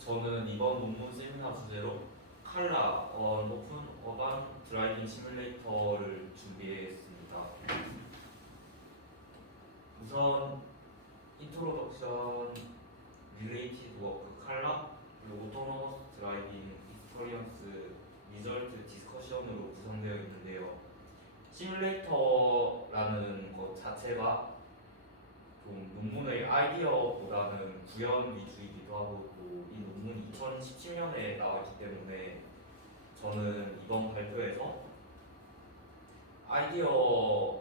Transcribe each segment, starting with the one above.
저는 이번 논문 세미나 주제로 칼라 오픈 어반 드라이빙 시뮬레이터를 준비했습니다. 우선 인트로덕션, 릴레이티드 워크 칼라, 그리고 오토노머스 드라이빙 익스퍼리언스 리절트 디스커션으로 구성되어 있는데요. 시뮬레이터라는 것 자체가 좀 논문의 아이디어보다는 구현 위주이기도 하고 또 이 논문이 2017년에 나왔기 때문에 저는 이번 발표에서 아이디어보다는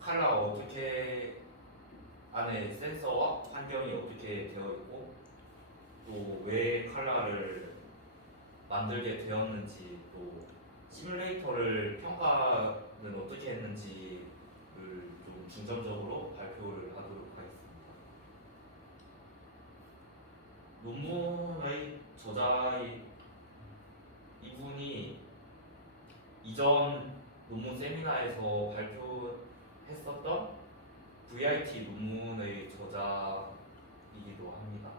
칼라가 어떻게 안에 센서와 환경이 어떻게 되어 있고 또 왜 칼라를 만들게 되었는지 또 시뮬레이터를 평가는 어떻게 했는지를 좀 중점적으로 발표를 하도록 하겠습니다. 논문의 저자의 이분이 이전 논문 세미나에서 발표했었던 VIT 논문의 저자이기도 합니다.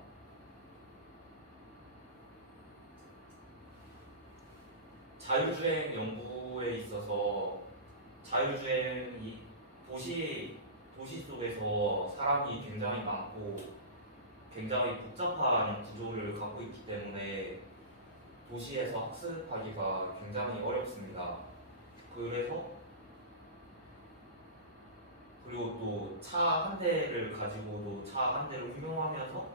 자율주행 연구에 있어서 자율주행이 도시 속에서 사람이 굉장히 많고 굉장히 복잡한 구조를 갖고 있기 때문에 도시에서 학습하기가 굉장히 어렵습니다. 그리고 또 차 한 대를 가지고도 차 한 대를 운용하면서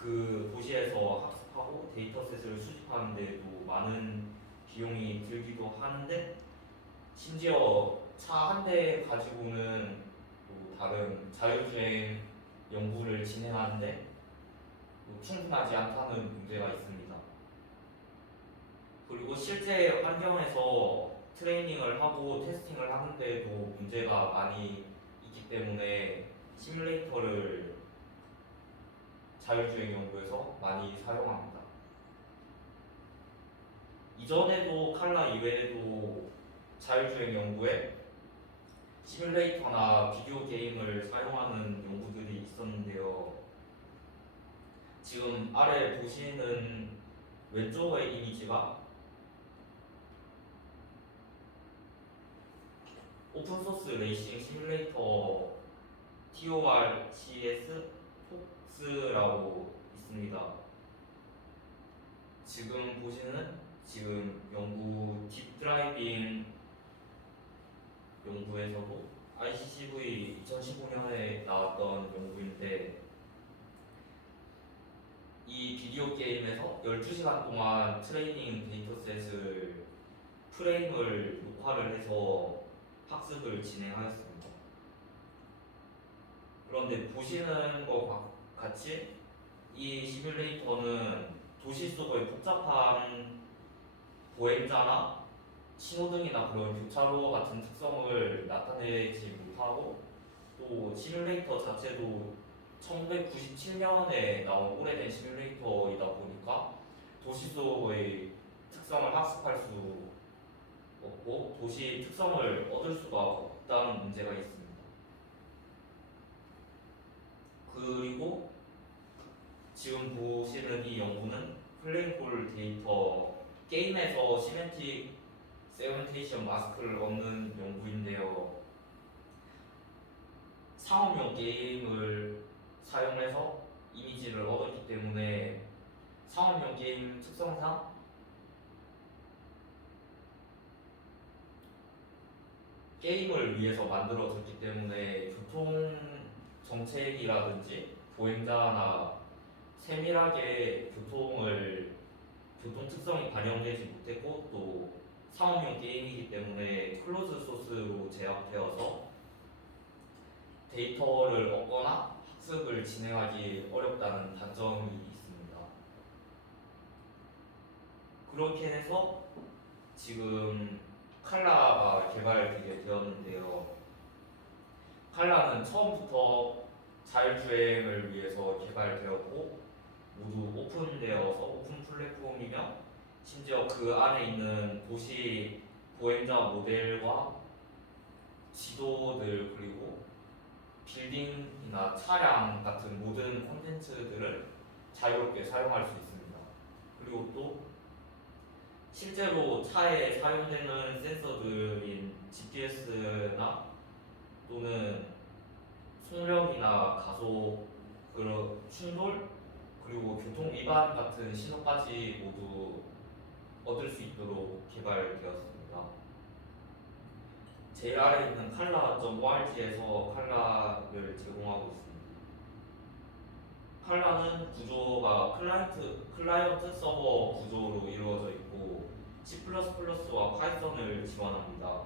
그 도시에서 학습하고 데이터셋을 수집하는 데도 많은 비용이 들기도 하는데 심지어 차 한 대 가지고는 또 다른 자율주행 연구를 진행하는데 충분하지 않다는 문제가 있습니다. 그리고 실제 환경에서 트레이닝을 하고 테스팅을 하는데도 문제가 많이 있기 때문에 시뮬레이터를 자율주행 연구에서 많이 사용합니다. 이전에도 칼라 이외에도 자율주행 연구에 시뮬레이터나 비디오 게임을 사용하는 연구들이 있었는데요. 지금 아래 보시는 왼쪽의 이미지가 오픈소스 레이싱 시뮬레이터 TORCS 폭스라고 있습니다. 지금 보시는 연구 딥드라이빙 연구에서도 ICCV 2015년에 나왔던 연구인데 이 비디오 게임에서 12시간 동안 트레이닝 데이터셋을 프레임을 녹화를 해서 학습을 진행하였습니다. 그런데 보시는 것 같이 이 시뮬레이터는 도시 속의 복잡한 보행자나 신호등이나 그런 교차로 같은 특성을 나타내지 못하고 또 시뮬레이터 자체도 1997년에 나온 오래된 시뮬레이터이다 보니까 도시 속의 특성을 학습할 수 없고 도시 특성을 얻을 수가 없다는 문제가 있습니다. 그리고 지금 보시는 이 연구는 플레이볼 데이터 게임에서 시멘틱 세그멘테이션 마스크를 얻는 연구인데요. 상업용 게임을 사용해서 이미지를 얻었기 때문에 상업용 게임 특성상 게임을 위해서 만들어졌기 때문에 교통 정책이라든지 보행자나 세밀하게 교통 특성이 반영되지 못했고 또 상업용 게임이기 때문에 클로즈 소스로 제약되어서 데이터를 얻거나 학습을 진행하기 어렵다는 단점이 있습니다. 그렇게 해서 지금 칼라가 개발되게 되었는데요. 칼라는 처음부터 자율주행을 위해서 개발되었고 모두 오픈되어서 오픈 플랫폼이며 심지어 그 안에 있는 도시 보행자 모델과 지도들 그리고 빌딩이나 차량 같은 모든 콘텐츠들을 자유롭게 사용할 수 있습니다. 그리고 또 실제로 차에 사용되는 센서들인 GPS나 또는 속력이나 가속, 그런 충돌, 그리고 교통 위반 같은 신호까지 모두 얻을 수 있도록 개발되었습니다. 제일 아래에 있는 칼라.org에서 칼라를 제공하고 있습니다. 칼라는 구조가 클라이언트 서버 구조로 이루어져 있고 C++와 파이썬을 지원합니다.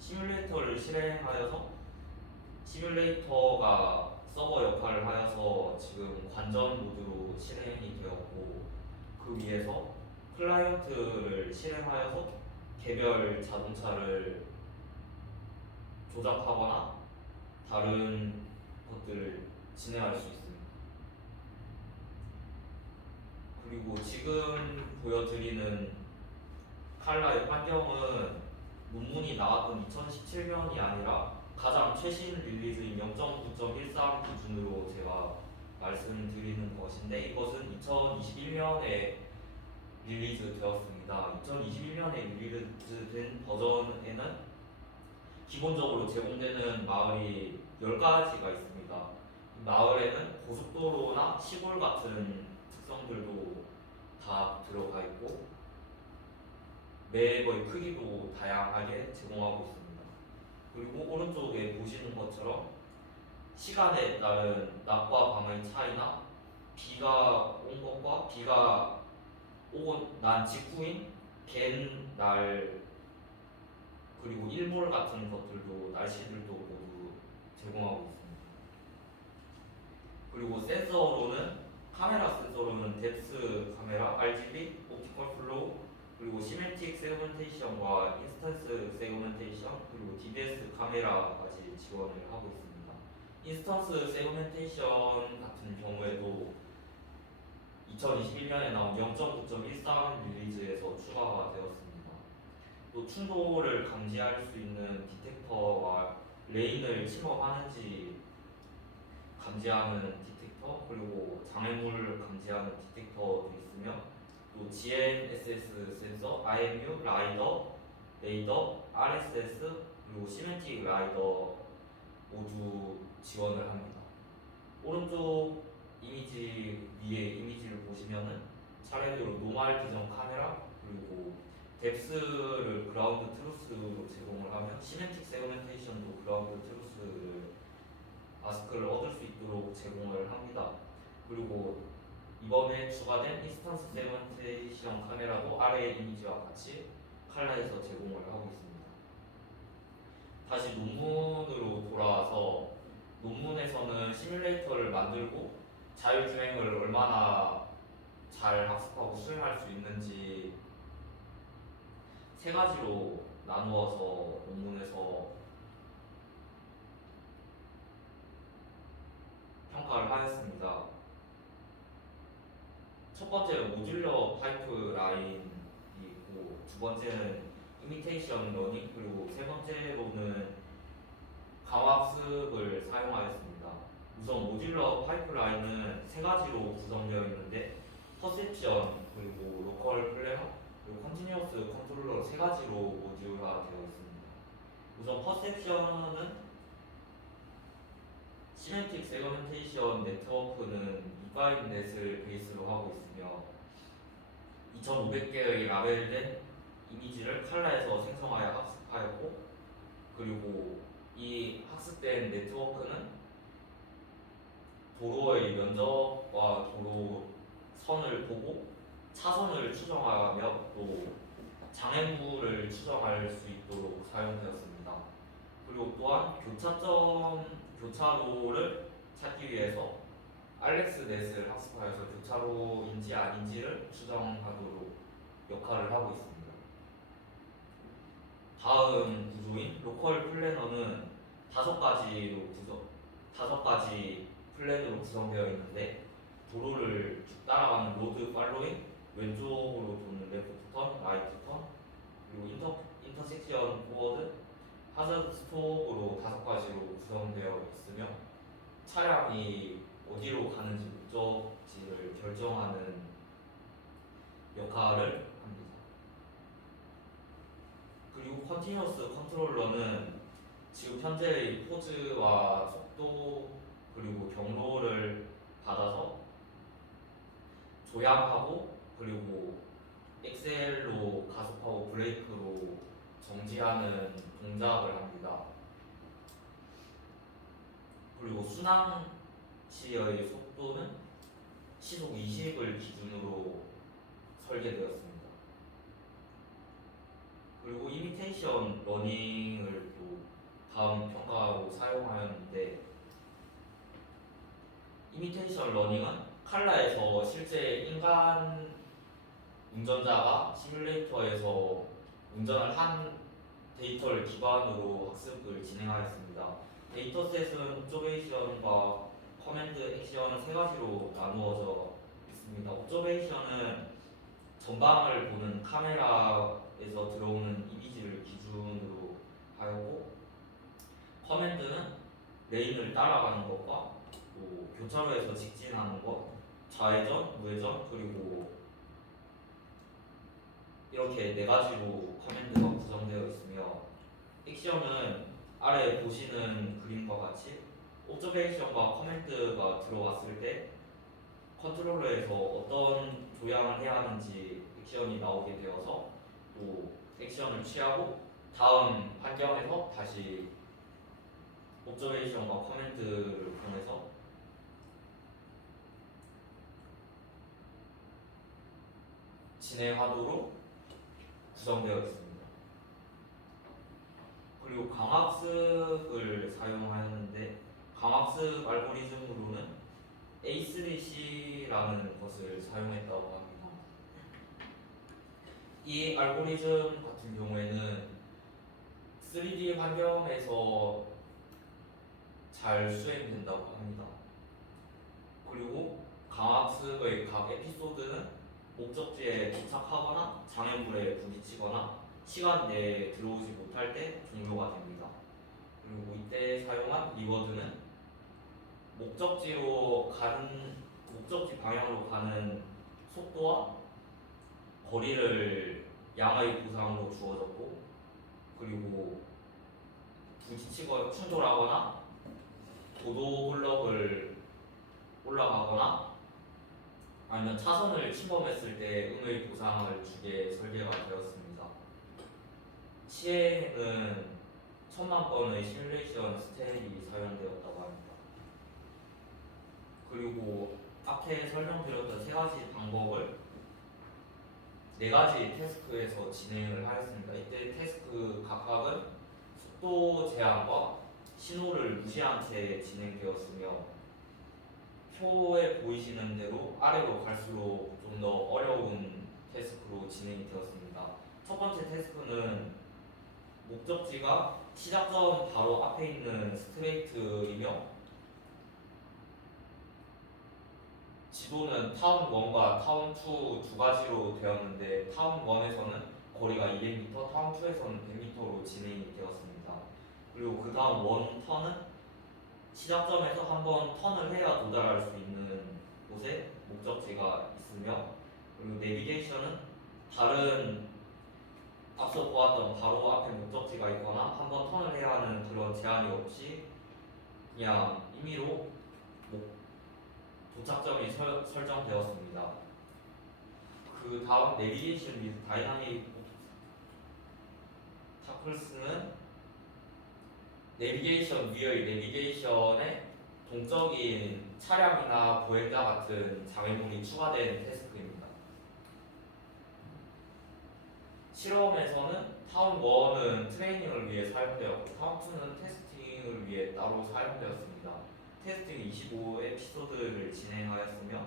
시뮬레이터를 실행하여서 시뮬레이터가 서버 역할을 하여서 지금 관전 모드로 실행이 되었고, 그 위에서 클라이언트를 실행하여서 개별 자동차를 조작하거나 다른 것들을 진행할 수 있습니다. 그리고 지금 보여드리는 칼라의 환경은 논문이 나왔던 2017년이 아니라 가장 최신 릴리즈인 0.9.13 기준으로 제가 말씀드리는 것인데, 이것은 2021년에 릴리즈 되었습니다. 2021년에 릴리즈된 버전에는 기본적으로 제공되는 마을이 10가지가 있습니다. 마을에는 고속도로나 시골 같은 특성들도 다 들어가 있고 맵의 크기도 다양하게 제공하고 있습니다. 그리고 오른쪽에 보시는 것처럼 시간에 따른 낮과 밤의 차이나 비가 온 것과 비가 오고 난 직후인 갠 날, 그리고 일몰 같은 것들도 날씨들도 모두 제공하고 있습니다. 그리고 센서로는 카메라 센서로는 뎁스 카메라, RGB, 옵티컬 플로우, 그리고 시멘틱 세그멘테이션과 인스턴스 세그멘테이션, 그리고 DBS 카메라까지 지원을 하고 있습니다. 인스턴스 세그멘테이션 같은 경우에도 2021년에 나온 0.9.13 릴리즈에서 추가가 되었습니다. 또 충돌을 감지할 수 있는 디텍터와 레인을 침범하는지 감지하는 디텍터, 그리고 장애물을 감지하는 디텍터도 있으며, 또 GNSS 센서, IMU, 라이더, 레이더, RSS, 그리고 시멘틱 라이더 모두 지원을 합니다. 오른쪽 이미지 위에 이미지를 보시면은 차례대로 노말 비전 카메라, 그리고 뎁스를 그라운드 트루스로 제공을 하며 시멘틱 세그멘테이션도 그라운드 트루스를 마스크를 얻을 수 있도록 제공을 합니다. 그리고 이번에 추가된 인스턴스 세그멘테이션 카메라도 아래의 이미지와 같이 칼라에서 제공을 하고 있습니다. 다시 논문으로 돌아와서 논문에서는 시뮬레이터를 만들고 자율주행을 얼마나 잘 학습하고 수행할 수 있는지 세 가지로 나누어서 논문에서 평가를 하였습니다. 첫 번째는 모듈러 파이프라인이 있고, 두 번째는 이미테이션 러닝, 그리고 세 번째로는 강화학습을 사용하였습니다. 우선 모듈러 파이프라인은 세 가지로 구성되어 있는데 퍼셉션, 그리고 로컬 플래너, 그리고 컨티뉴어스 컨트롤러 세 가지로 모듈화 되어 있습니다. 우선 퍼셉션은 시멘틱 세그멘테이션 네트워크는 이파인 넷을 베이스로 하고 있으며 2500개의 라벨된 이미지를 칼라에서 생성하여 학습하였고, 그리고 이 학습된 네트워크는 도로의 면적과 도로 선을 보고 차선을 추정하며 또 장애물을 추정할 수 있도록 사용되었습니다. 그리고 또한 교차로를 찾기 위해서 알렉스넷을 학습하여서 교차로인지 아닌지를 추정하도록 역할을 하고 있습니다. 다음 구조인 로컬 플래너는 다섯 가지 플랜으로 구성되어 있는데, 도로를 쭉 따라가는 로드 팔로잉, 왼쪽으로 도는 레프트 턴, 라이트 턴, 그리고 인터섹션 포워드, 하자드 스톱으로 다섯 가지로 구성되어 있으며 차량이 어디로 가는지 목적지를 역할을 합니다. 그리고 컨티뉴어스 컨트롤러는 지금 현재의 포즈와 속도 그리고 경로를 받아서 조향하고 그리고 엑셀로 가속하고 브레이크로 정지하는 동작을 합니다. 그리고 순항 시의 속도는 시속 20을 기준으로 설계되었습니다. 그리고 이미테이션 러닝을 또 다음 평가로 사용하였는데, 이미테이션 러닝은 칼라에서 실제 인간 운전자가 시뮬레이터에서 운전을 한 데이터를 기반으로 학습을 진행하였습니다. 데이터셋은 옵저베이션과 커맨드 액션은 세 가지로 나누어져 있습니다. 옵저베이션은 전방을 보는 카메라에서 들어오는 이미지를 기준으로 하였고, 커맨드는 레인을 따라가는 것과 또 교차로에서 직진하는 것, 좌회전, 우회전, 그리고 이렇게 네 가지로 커맨드가 구성되어 있으며, 액션은 아래 보시는 그림과 같이 옵저베이션과 커맨드가 들어왔을 때 컨트롤러에서 어떤 조향을 해야 하는지 액션이 나오게 되어서 또 액션을 취하고 다음 환경에서 다시 옵저베이션과 커맨드를 통해서 진행하도록 구성되어 있습니다. 그리고 강학습을 사용하였는데, 강학습 알고리즘으로는 A3C라는 것을 사용했다고 합니다. 이 알고리즘 같은 경우에는 3D 환경에서 잘 수행된다고 합니다. 그리고 강학습의 각 에피소드는 목적지에 도착하거나 장애물에 부딪히거나 시간 내에 들어오지 못할 때 종료가 됩니다. 그리고 이때 사용한 리워드는 목적지 방향으로 가는 속도와 거리를 양의 보상으로 주어졌고, 그리고 부딪히거나 충돌하거나 도도 블럭을 올라가거나 아니면 차선을 침범했을 때 응의 보상을 주게 설계가 되었습니다. 시에는 1000만 건의 시뮬레이션 스텝이 사용되었다고 합니다. 그리고 앞에 설명드렸던 세 가지 방법을 네 가지 태스크에서 진행을 하였습니다. 이때 태스크 각각은 속도 제한과 신호를 무시한 채 진행되었으며, 표에 보이시는 대로 아래로 갈수록 좀 더 어려운 태스크로 진행이 되었습니다. 첫 번째 태스크는 목적지가 시작점 바로 앞에 있는 스트레이트이며, 지도는 타운 1과 타운 2 두 가지로 되었는데, 타운 1에서는 거리가 200m, 타운 2에서는 100m로 진행이 되었습니다. 그리고 그 다음 원 턴은 시작점에서 한번 턴을 해야 도달할 수 있는 곳에 목적지가 있으며, 그리고 내비게이션은 다른 앞서 보았던 바로 앞에 목적지가 있거나 한번 턴을 해야 하는 그런 제한이 없이 그냥 임의로 도착점이 설정되었습니다. 그 다음 내비게이션 및 다이나믹 샤플스는 내비게이션 위의 내비게이션에 동적인 차량이나 보행자 같은 장애물이 추가된 태스크입니다. 실험에서는 타운 1은 트레이닝을 위해 사용되었고 타운 2는 테스팅을 위해 따로 사용되었습니다. 테스팅 25에피소드를 진행하였으며,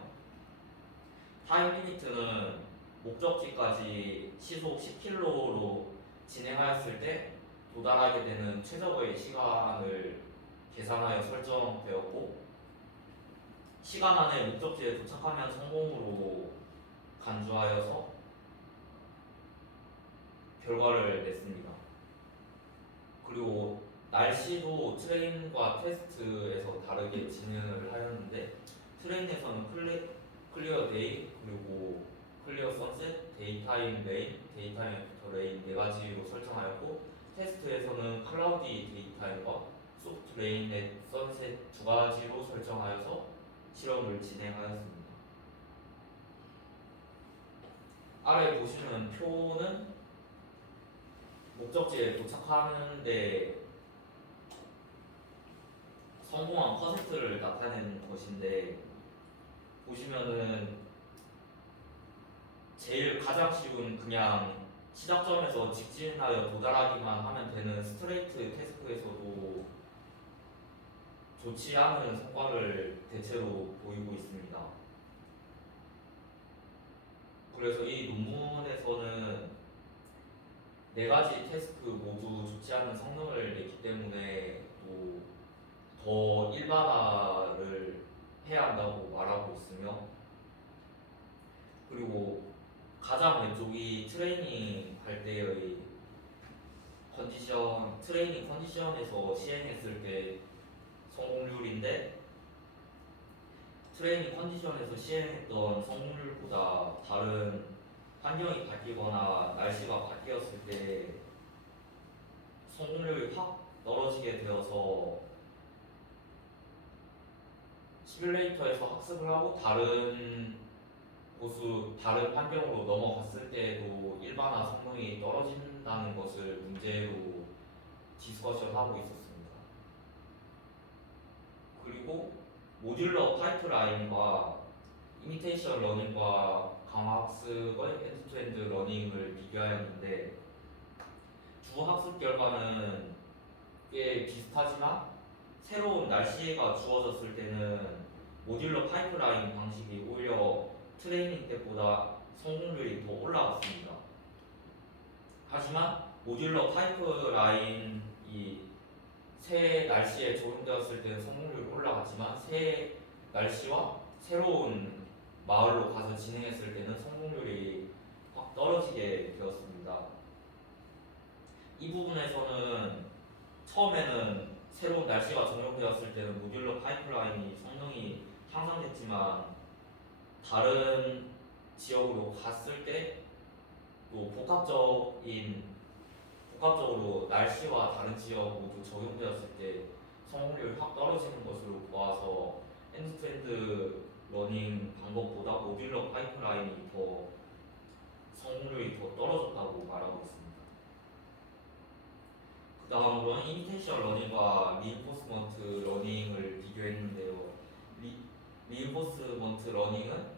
타임 리미트는 목적지까지 시속 10km로 진행하였을 때 도달하게 되는 최적의 시간을 계산하여 설정되었고, 시간 안에 목적지에 도착하면 성공으로 간주하여서 결과를 냈습니다. 그리고 날씨도 트레인과 테스트에서 다르게 진행을 하였는데, 트레인에서는 클리어 데이, 그리고 클리어 선셋, 데이타임 레인, 데이타임 애프터 레인 네 가지로 설정하였고 테스트에서는 클라우디 데이타임과 소프트 레인 넷 선셋 두 가지로 설정하여서 실험을 진행하였습니다. 아래 보시는 표는 목적지에 도착하는데 성공한 퍼센트를 나타내는 것인데 보시면은 제일 가장 쉬운 그냥 시작점에서 직진하여 도달하기만 하면 되는 스트레이트 태스크에서도 좋지 않은 성과를 대체로 보이고 있습니다. 그래서 이 논문에서는 네 가지 태스크 모두 좋지 않은 성능을 냈기 때문에 또 더 일반화를 해야 한다고 말하고 있으며 그리고 가장 왼쪽이 트레이닝 할 때의 컨디션, 트레이닝 컨디션에서 시행했을 때 성공률인데 트레이닝 컨디션에서 시행했던 성공률보다 다른 환경이 바뀌거나 날씨가 바뀌었을 때 성공률이 확 떨어지게 되어서 시뮬레이터에서 학습을 하고 다른 환경으로 넘어갔을 때에도 일반화 성능이 떨어진다는 것을 문제로 디스커션하고 있었습니다. 그리고 모듈러 파이프라인과 이미테이션 러닝과 강화학습의 엔드투엔드 러닝을 비교하였는데 두 학습 결과는 꽤 비슷하지만 새로운 날씨가 주어졌을 때는 모듈러 파이프라인 방식이 오히려 트레이닝 때보다 성공률이 더 올라갔습니다. 하지만 모듈러 파이프라인이 새 날씨에 적용되었을 때는 성공률이 올라갔지만 새 날씨와 새로운 마을로 가서 진행했을 때는 성공률이 확 떨어지게 되었습니다. 이 부분에서는 처음에는 새로운 날씨가 적용되었을 때는 모듈러 파이프라인이 성능이 향상됐지만 다른 지역으로 갔을 때 또 복합적으로 날씨와 다른 지역 모두 적용되었을 때 성공률이 확 떨어지는 것으로 보아서 엔드투엔드 러닝 방법보다 모듈러 파이프라인이 더 성공률이 더 떨어졌다고 말하고 있습니다. 그 다음으로는 이미테이션 러닝과 리인포스먼트 러닝을 비교했는데요. 리인포스먼트 러닝은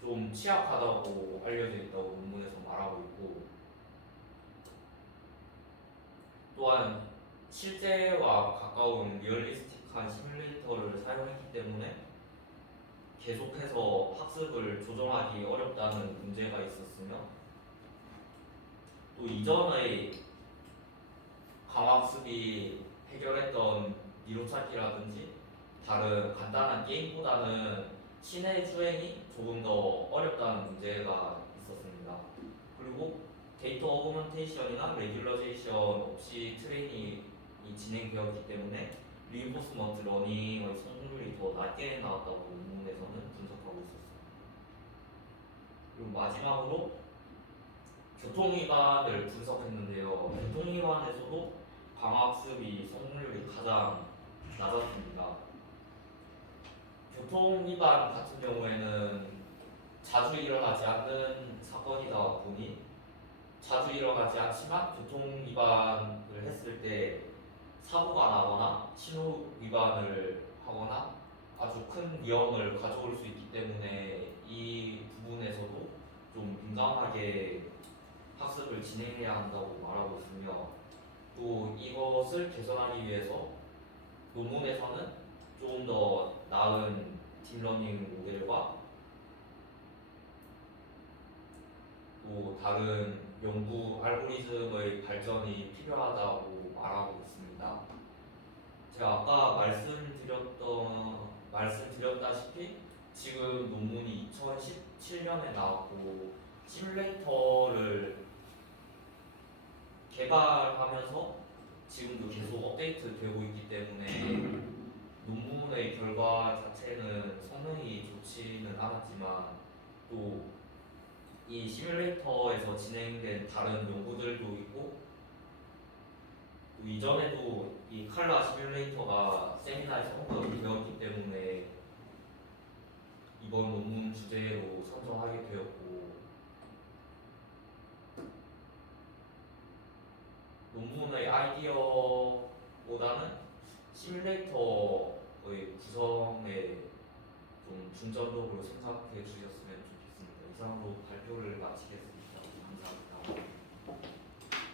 좀 취약하다고 알려져 있다고 논문에서 말하고 있고 또한 실제와 가까운 리얼리스틱한 시뮬레이터를 사용했기 때문에 계속해서 학습을 조정하기 어렵다는 문제가 있었으며 또 이전의 강학습이 해결했던 미로찾기라든지 다른 간단한 게임보다는 시내 주행이 조금 더 어렵다는 문제가 있었습니다. 그리고 데이터 어그먼테이션이나 레귤러제이션 없이 트레이닝이 진행되었기 때문에 리인포스먼트 러닝의 성공률이 더 낮게 나왔다고 논문에서는 분석하고 있었습니다. 그리고 마지막으로 교통위반을 분석했는데요. 교통위반에서도 강학습이 성공률이 가장 낮았습니다. 교통위반 같은 경우에는 자주 일어나지 않는 사건이다 보니 자주 일어나지 않지만 교통위반을 했을 때 사고가 나거나 신호 위반을 하거나 아주 큰 위험을 가져올 수 있기 때문에 이 부분에서도 좀 민감하게 학습을 진행해야 한다고 말하고 있으며 또 이것을 개선하기 위해서 논문에서는 조금 더 나은 딥러닝 모델과 또 다른 연구 알고리즘의 발전이 필요하다고 말하고 있습니다. 제가 아까 말씀드렸다시피 지금 논문이 2017년에 나왔고 시뮬레이터를 개발하면서 지금도 계속 업데이트 되고 있기 때문에 논문의 결과 자체는 성능이 좋지는 않았지만 또 이 시뮬레이터에서 진행된 다른 연구들도 있고 또 이전에도 이 칼라 시뮬레이터가 세미나에서 언급이 되었기 때문에 이번 논문 주제로 선정하게 되었고 논문의 아이디어보다는 시뮬레이터의 구성에 좀 중점적으로 생각해 주셨으면 좋겠습니다. 이상으로 발표를 마치겠습니다. 감사합니다.